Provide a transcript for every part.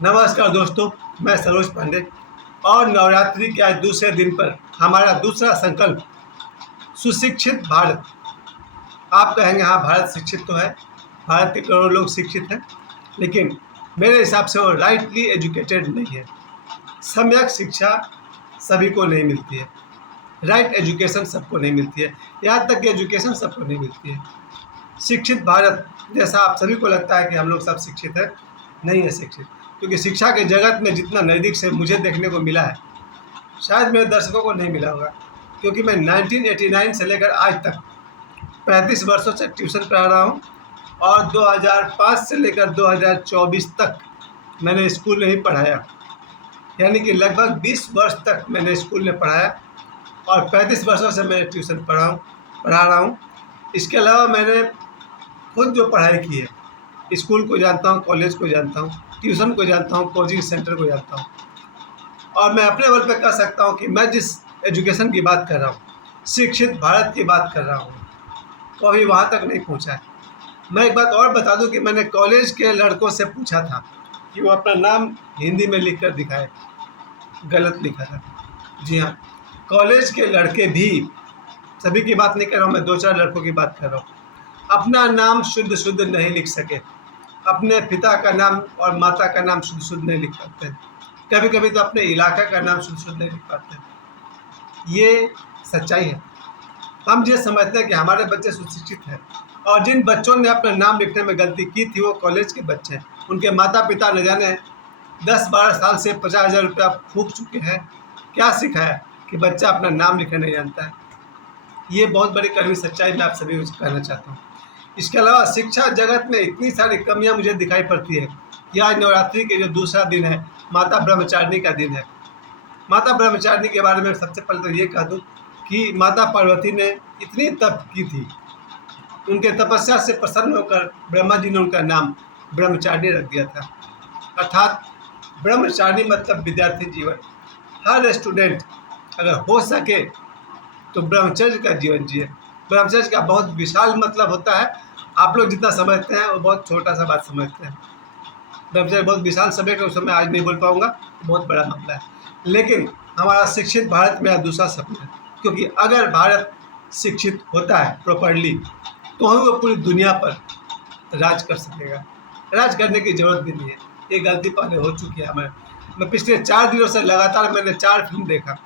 नमस्कार दोस्तों, मैं सरोज पांडे और नवरात्रि के आज दूसरे दिन पर हमारा दूसरा संकल्प सुशिक्षित भारत। आप कहेंगे हाँ, भारत शिक्षित तो है, भारत के करोड़ों लोग शिक्षित हैं, लेकिन मेरे हिसाब से वो राइटली एजुकेटेड नहीं है। सम्यक शिक्षा सभी को नहीं मिलती है, राइट एजुकेशन सबको नहीं मिलती है, यहाँ तक कि एजुकेशन सबको नहीं मिलती है। शिक्षित भारत जैसा आप सभी को लगता है कि हम लोग सब शिक्षित हैं, नहीं है शिक्षित, क्योंकि शिक्षा के जगत में जितना नज़दीक से मुझे देखने को मिला है, शायद मेरे दर्शकों को नहीं मिला होगा, क्योंकि मैं 1989 से लेकर आज तक 35 वर्षों से ट्यूशन पढ़ा रहा हूँ और 2005 से लेकर 2024 तक मैंने स्कूल में ही पढ़ाया, यानी कि लगभग 20 वर्ष तक मैंने स्कूल में पढ़ाया और 35 वर्षों से मैं ट्यूशन पढ़ा रहा हूँ। इसके अलावा मैंने खुद जो पढ़ाई की है, स्कूल को जानता हूँ, कॉलेज को जानता हूँ, ट्यूशन को जानता हूँ, कोचिंग सेंटर को जानता हूँ, और मैं अपने बल पे कह सकता हूँ कि मैं जिस एजुकेशन की बात कर रहा हूँ, शिक्षित भारत की बात कर रहा हूँ, वो अभी वहाँ तक नहीं पहुँचा है। मैं एक बात और बता दूँ कि मैंने कॉलेज के लड़कों से पूछा था कि वो अपना नाम हिंदी में लिख कर दिखाए, गलत लिखा था। जी हाँ, कॉलेज के लड़के भी, सभी की बात नहीं कर रहा हूँ, मैं 2-4 लड़कों की बात कर रहा हूँ, अपना नाम शुद्ध नहीं लिख सके, अपने पिता का नाम और माता का नाम शुद्ध नहीं लिख पाते हैं, कभी कभी तो अपने इलाका का नाम शुद्ध नहीं लिख पाते हैं। ये सच्चाई है। हम ये समझते हैं कि हमारे बच्चे सुशिक्षित हैं, और जिन बच्चों ने अपना नाम लिखने में गलती की थी वो कॉलेज के बच्चे हैं। उनके माता पिता न जाने 10-12 साल से 50,000 रुपया फूंक चुके हैं। क्या सिखाया कि बच्चा अपना नाम लिखना नहीं जानता है। ये बहुत बड़ी कड़वी सच्चाई मैं आप सभी को कहना चाहता हूँ। इसके अलावा शिक्षा जगत में इतनी सारी कमियां मुझे दिखाई पड़ती है कि आज नवरात्रि के जो दूसरा दिन है, माता ब्रह्मचारिणी का दिन है। माता ब्रह्मचारिणी के बारे में सबसे पहले तो ये कह दूँ कि माता पार्वती ने इतनी तप की थी, उनके तपस्या से प्रसन्न होकर ब्रह्मा जी ने उनका नाम ब्रह्मचारिणी रख दिया था। अर्थात ब्रह्मचारिणी मतलब विद्यार्थी जीवन। हर स्टूडेंट अगर हो सके तो ब्रह्मचर्य का जीवन जिए। ब्रह्मचर्य का बहुत विशाल मतलब होता है, आप लोग जितना समझते हैं वो बहुत छोटा सा बात समझते हैं। ब्रह्मचर्य बहुत विशाल सब्जेक्ट है, उस समय आज नहीं बोल पाऊंगा, बहुत बड़ा मामला है। लेकिन हमारा शिक्षित भारत मेरा दूसरा सपना है, क्योंकि अगर भारत शिक्षित होता है प्रॉपरली तो हम वो पूरी दुनिया पर राज कर सकेगा। राज करने की जरूरत भी नहीं है, ये गलती पहले हो चुकी है हमें। मैं पिछले 4 दिनों से लगातार मैंने 4 फिल्म देखा।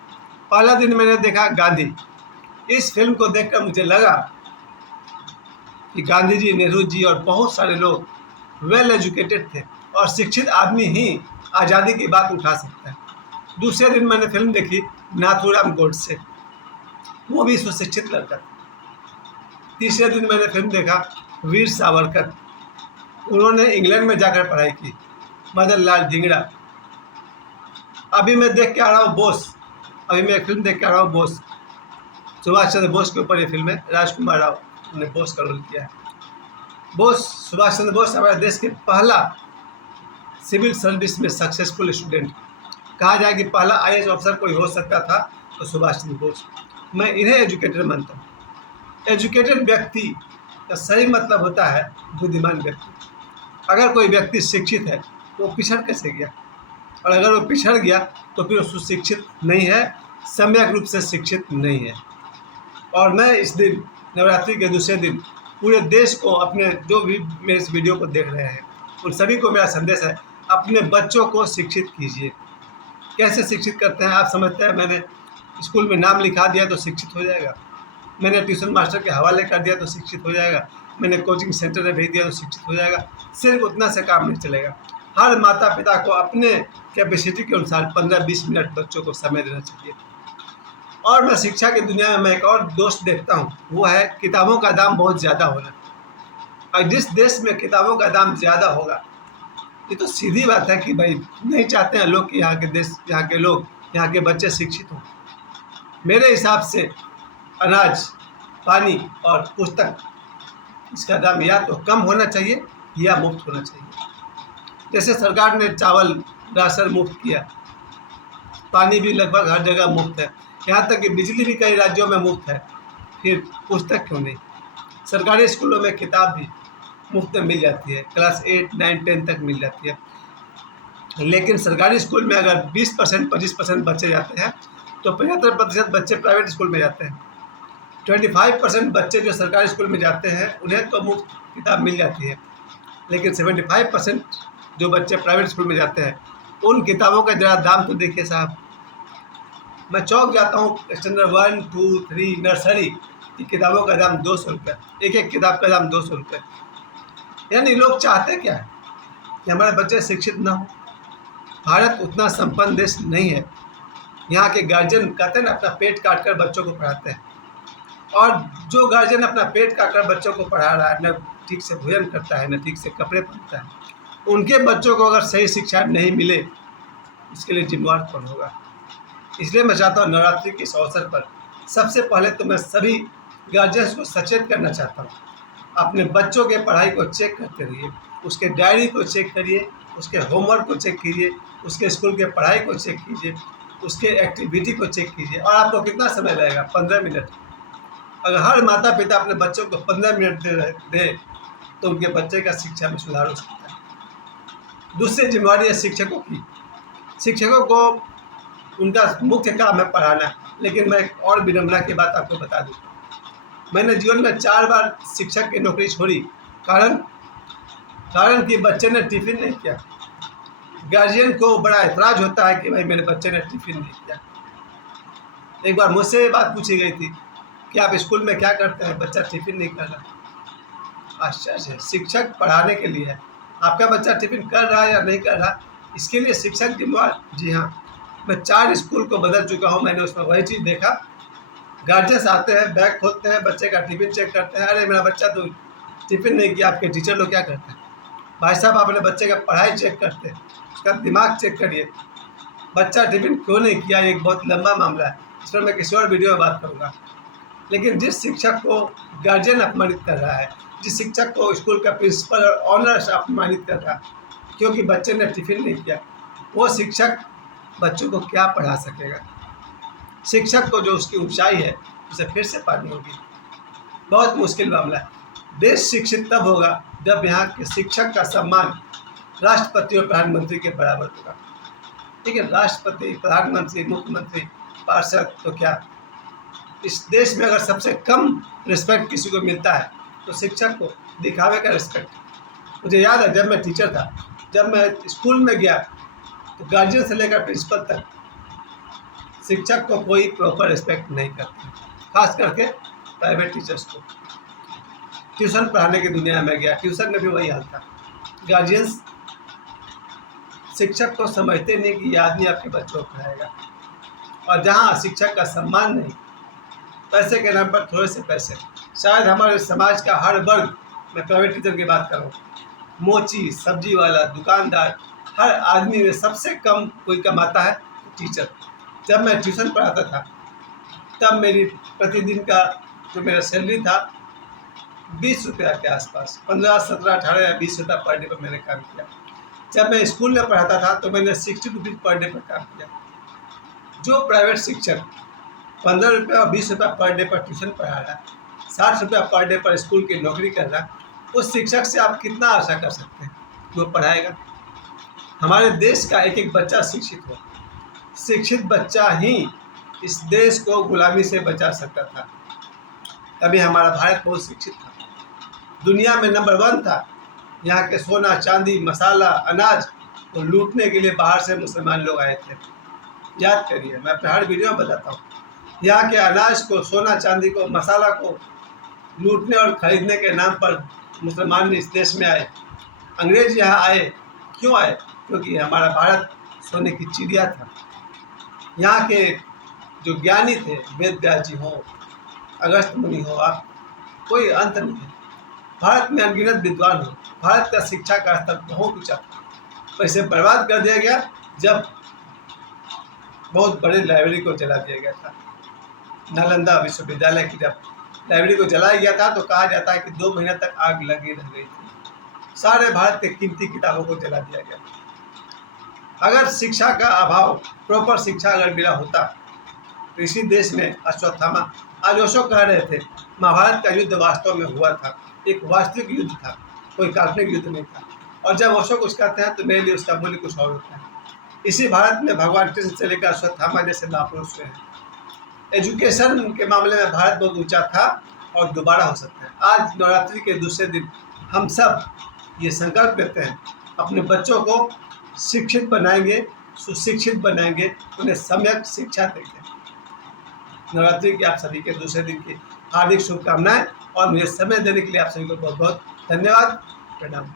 पहला दिन मैंने देखा गांधी। इस फिल्म को देखकर मुझे लगा कि गांधी जी, नेहरू जी और बहुत सारे लोग वेल एजुकेटेड थे, और शिक्षित आदमी ही आज़ादी की बात उठा सकता है। दूसरे दिन मैंने फिल्म देखी नाथूराम गोडसे, वो भी सुशिक्षित लड़का था। तीसरे दिन मैंने फिल्म देखा वीर सावरकर, उन्होंने इंग्लैंड में जाकर पढ़ाई की, मदन लाल धिंगड़ा। अभी मैं देख के आ रहा हूँ बोस, अभी मैं एक फिल्म देख के आ रहा हूँ बोस, सुभाष चंद्र बोस के ऊपर ये फिल्म है। राजकुमार राव ने बोस का रोल किया है। बोस, सुभाष चंद्र बोस हमारे देश के पहला सिविल सर्विस में सक्सेसफुल स्टूडेंट। कहा जाए कि पहला IAS ऑफिसर कोई हो सकता था तो सुभाष चंद्र बोस। मैं इन्हें एजुकेटेड मानता हूँ। एजुकेटेड व्यक्ति का सही मतलब होता है बुद्धिमान व्यक्ति। अगर कोई व्यक्ति शिक्षित है तो वो पिछड़ कैसे गया, और अगर वो पिछड़ गया तो फिर वो सुशिक्षित नहीं है, सम्यक रूप से शिक्षित नहीं है। और मैं इस दिन, नवरात्रि के दूसरे दिन, पूरे देश को, अपने जो भी मेरे इस वीडियो को देख रहे हैं उन सभी को मेरा संदेश है, अपने बच्चों को शिक्षित कीजिए। कैसे शिक्षित करते हैं आप समझते हैं? मैंने स्कूल में नाम लिखा दिया तो शिक्षित हो जाएगा, मैंने ट्यूशन मास्टर के हवाले कर दिया तो शिक्षित हो जाएगा, मैंने कोचिंग सेंटर में भेज दिया तो शिक्षित हो जाएगा। सिर्फ उतना से काम नहीं चलेगा। हर माता पिता को अपने कैपेसिटी के अनुसार 15-20 मिनट बच्चों को समय देना चाहिए। और मैं शिक्षा की दुनिया में मैं एक और दोष देखता हूँ, वो है किताबों का दाम बहुत ज़्यादा होना। और जिस देश में किताबों का दाम ज़्यादा होगा, ये तो सीधी बात है कि भाई नहीं चाहते हैं लोग कि यहाँ के देश, यहाँ के लोग, यहाँ के बच्चे शिक्षित हों। मेरे हिसाब से अनाज, पानी और पुस्तक, इसका दाम या तो कम होना चाहिए या मुफ्त होना चाहिए। जैसे सरकार ने चावल राशन मुफ्त किया, पानी भी लगभग हर जगह मुफ्त है, यहाँ तक कि बिजली भी कई राज्यों में मुफ्त है, फिर पुस्तक क्यों नहीं? सरकारी स्कूलों में किताब भी मुफ्त में मिल जाती है, क्लास 8, 9, 10 तक मिल जाती है। लेकिन सरकारी स्कूल में अगर 20% 25% बच्चे जाते हैं तो 75% बच्चे प्राइवेट स्कूल में जाते हैं। 25% बच्चे जो सरकारी स्कूल में जाते हैं उन्हें तो मुफ्त किताब मिल जाती है, लेकिन 75% जो बच्चे प्राइवेट स्कूल में जाते हैं उन किताबों का ज़रा दाम तो देखिए साहब। मैं चौंक जाता हूँ। स्टैंडर्ड 1, 2, 3 नर्सरी की किताबों का दाम 200 रुपये, एक किताब का दाम 200 रुपये। यानी लोग चाहते क्या है कि हमारे बच्चे शिक्षित ना हो। भारत उतना संपन्न देश नहीं है। यहाँ के गार्जियन कहते हैं ना, अपना पेट काट कर बच्चों को पढ़ाते हैं, और जो गार्जियन अपना पेट काट कर बच्चों को पढ़ा रहा है, न ठीक से भोजन करता है, न ठीक से कपड़े पहनता है, उनके बच्चों को अगर सही शिक्षा नहीं मिले, इसके लिए जिम्मेवार कौन होगा। इसलिए मैं चाहता हूँ नवरात्रि के इस अवसर पर सबसे पहले तो मैं सभी गार्जियंस को सचेत करना चाहता हूँ। अपने बच्चों के पढ़ाई को चेक करते रहिए, उसके डायरी को चेक करिए, उसके होमवर्क को चेक कीजिए, उसके स्कूल के पढ़ाई को चेक कीजिए, उसके एक्टिविटी को चेक कीजिए। और आपको कितना समय लगेगा? 15 मिनट। अगर हर माता पिता अपने बच्चों को 15 मिनट दे तो उनके बच्चे का शिक्षा में सुधार हो सकता है। दूसरी जिम्मेवारी है शिक्षकों की। शिक्षकों को उनका मुख्य काम है पढ़ाना, लेकिन मैं एक और विडंबना की बात आपको बता दूँ। मैंने जीवन में 4 बार शिक्षक की नौकरी छोड़ी। कारण कि बच्चे ने टिफिन नहीं किया। गार्जियन को बड़ा ऐतराज़ होता है कि भाई मेरे बच्चे ने टिफिन नहीं किया। एक बार मुझसे ये बात पूछी गई थी कि आप स्कूल में क्या करते हैं, बच्चा टिफिन नहीं कर रहा। आश्चर्य है, शिक्षक पढ़ाने के लिए है। आपका बच्चा टिफिन कर रहा है या नहीं कर रहा, इसके लिए शिक्षक जिम्मेवार। जी हाँ, मैं 4 स्कूल को बदल चुका हूँ। मैंने उसमें वही चीज़ देखा। गार्जियंस आते हैं, बैग खोलते हैं, बच्चे का टिफिन चेक करते हैं। अरे मेरा बच्चा तो टिफिन नहीं किया। आपके टीचर लोग क्या करते हैं? भाई साहब, अपने बच्चे का पढ़ाई चेक करते हैं, उसका दिमाग चेक करिए। बच्चा टिफिन क्यों नहीं किया, एक बहुत लंबा मामला है, इस पर मैं किसी और वीडियो में बात करूँगा। लेकिन जिस शिक्षक को गार्जियन अपमानित कर रहा है, जिस शिक्षक को स्कूल का प्रिंसिपल और ऑनर अपमानित कर रहा है क्योंकि बच्चे ने टिफिन नहीं किया, वो शिक्षक बच्चों को क्या पढ़ा सकेगा। शिक्षक को जो उसकी ऊंचाई है उसे फिर से पानी होगी। बहुत मुश्किल मामला है। देश शिक्षित तब होगा जब यहाँ के शिक्षक का सम्मान राष्ट्रपति और प्रधानमंत्री के बराबर होगा। ठीक है, राष्ट्रपति, प्रधानमंत्री, मुख्यमंत्री, पार्षद तो क्या, इस देश में अगर सबसे कम रिस्पेक्ट किसी को मिलता है तो शिक्षक को, दिखावे का रिस्पेक्ट। मुझे याद है जब मैं टीचर था, जब मैं स्कूल में गया तो गार्जियन से लेकर प्रिंसिपल तक शिक्षक को कोई प्रॉपर रिस्पेक्ट नहीं करते, खास करके प्राइवेट टीचर्स को। ट्यूशन पढ़ाने की दुनिया में गया, ट्यूशन में भी वही हाल था। गार्जियंस शिक्षक को समझते नहीं कि ये आदमी आपके बच्चों को पढ़ाएगा। और जहाँ शिक्षक का सम्मान नहीं, पैसे के नाम पर थोड़े से पैसे। शायद हमारे समाज का हर वर्ग, मैं प्राइवेट टीचर की बात कर रहा हूँ, मोची, सब्जी वाला, दुकानदार, हर आदमी में सबसे कम कोई कमाता है टीचर। जब मैं ट्यूशन पढ़ाता था तब मेरी प्रतिदिन का जो मेरा सैलरी था 20 रुपया के आसपास, 15, 17, 18 या 20 रुपया पर डे पर मैंने काम किया। जब मैं स्कूल में पढ़ाता था तो मैंने 60 रुपीज़ पर डे पर काम किया। जो प्राइवेट शिक्षक 15 रुपया और 20 रुपया पर डे पर ट्यूशन पढ़ा रहा है, 60 रुपया पर डे पर स्कूल की नौकरी कर रहा है, उस शिक्षक से आप कितना आशा कर सकते हैं वो पढ़ाएगा। हमारे देश का एक एक बच्चा शिक्षित हो। शिक्षित बच्चा ही इस देश को गुलामी से बचा सकता था। तभी हमारा भारत बहुत शिक्षित था, दुनिया में नंबर 1 था। यहाँ के सोना, चांदी, मसाला, अनाज को लूटने के लिए बाहर से मुसलमान लोग आए थे। याद करिए, मैं अपने हर वीडियो में बताता हूँ। यहाँ के अनाज को, सोना चांदी को, मसाला को लूटने और खरीदने के नाम पर मुसलमान इस देश में आए। अंग्रेज यहाँ आए, क्यों आए? क्योंकि हमारा भारत सोने की चिड़िया था। यहाँ के जो ज्ञानी थे, वेद व्यास जी हो, अगस्त मुनि हो, आप कोई अंत नहीं है। भारत में अनगिनत विद्वान हो। भारत का शिक्षा का स्तर बहुत ऊंचा था, पर इसे बर्बाद कर दिया गया जब बहुत बड़े लाइब्रेरी को जला दिया गया था। नालंदा विश्वविद्यालय की जब लाइब्रेरी को जलाया गया था तो कहा जाता है कि 2 महीने तक आग लगी रह गई थी। सारे भारत के कीमती किताबों को जला दिया गया। अगर शिक्षा का अभाव, प्रॉपर शिक्षा अगर मिला होता तो इसी देश में अश्वत्थामा, आज ओशो कह रहे थे महाभारत का युद्ध वास्तव में हुआ था, एक वास्तविक युद्ध था, कोई काल्पनिक युद्ध नहीं था। और जब ओशो कुछ कहते हैं तो मेरे लिए उसका मूल्य कुछ और होता है। इसी भारत में भगवान कृष्ण से लेकर अश्वत्थामा जैसे महापुरुष हुए हैं। एजुकेशन के मामले में भारत बहुत ऊंचा था और दोबारा हो सकता है। आज नवरात्रि के दूसरे दिन हम सब ये संकल्प लेते हैं, अपने बच्चों को शिक्षित बनाएंगे, सुशिक्षित बनाएंगे, उन्हें सम्यक शिक्षा देंगे। नवरात्रि की आप सभी के दूसरे दिन की हार्दिक शुभकामनाएं और मुझे समय देने के लिए आप सभी को बहुत बहुत धन्यवाद। प्रणाम।